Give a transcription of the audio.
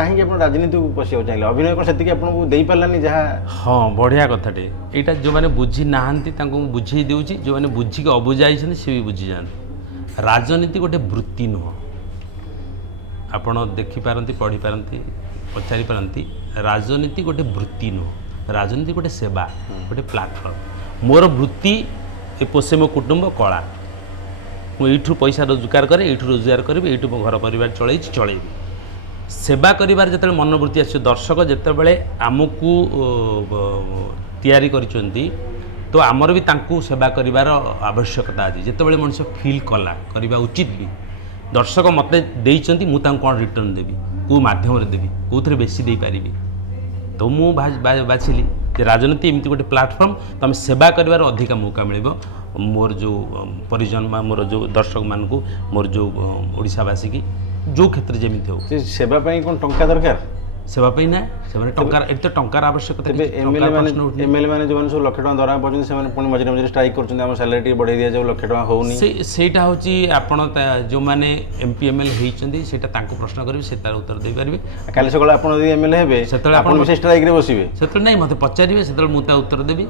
कहीं आप राजनीति को पशिया चाहिए अभिनय कौन से आपको दे पारानी जहाँ हाँ बढ़िया कथाटे यहाँ जो मैंने बुझी ना बुझे दूसरी जो मैंने बुझिक अबुझा सी भी बुझी जाते राजनीति गोटे वृत्ति नुह आपण देखिपारती पढ़ी पारती पचारि पारती राजनीति गोटे वृत्ति नुह राजनीति गोटे सेवा गोटे प्लाटफर्म मोर वृत्ति ए पोषे मो कुटुंब कला मुठू पैसा रोजगार करे ये रोजगार करी ये मो घर परिवार चलैबी सेवा करिबार जतले मनोवृत्ति आस दर्शक जितेबाला आमको तैयारी करिसेंती तो आमर भी तांकू सेवा करिबार आवश्यकता अच्छी जितेबाला मनुष्य फिल कला करवा उचित भी दर्शक मत देइचंती मु तांको कौन रिटर्न देवी कौ माध्यम देवी कौन बेसी दे पारि तो मु बाछिली जे राजनीति एमती गोटे प्लाटफर्म तो आम सेवा करिबार अधिका मौका मिल मोर जो परिजन मोर जो दर्शक मानू मोर जो ओडिशावासी की जो क्षेत्र जमी हो सेवा कौन टंका दरकार सेवाई ना से टंकार आवश्यकता एमएलए मैंने जो सब लक्ष टका दरमा पाँच से मझे मझे स्ट्राइक कर सैलरी बढ़ाई दि जाए लक्ष टका होनी सेटा हूँ आपण जो मैंने एमपी एमएलए होती से प्रश्न करेंगे से तार उत्तर दे पारे काली सकाल आप एमएलए हे से स्ट्राइक बसवे से नहीं मत पचारे से मुझे उत्तर देवी।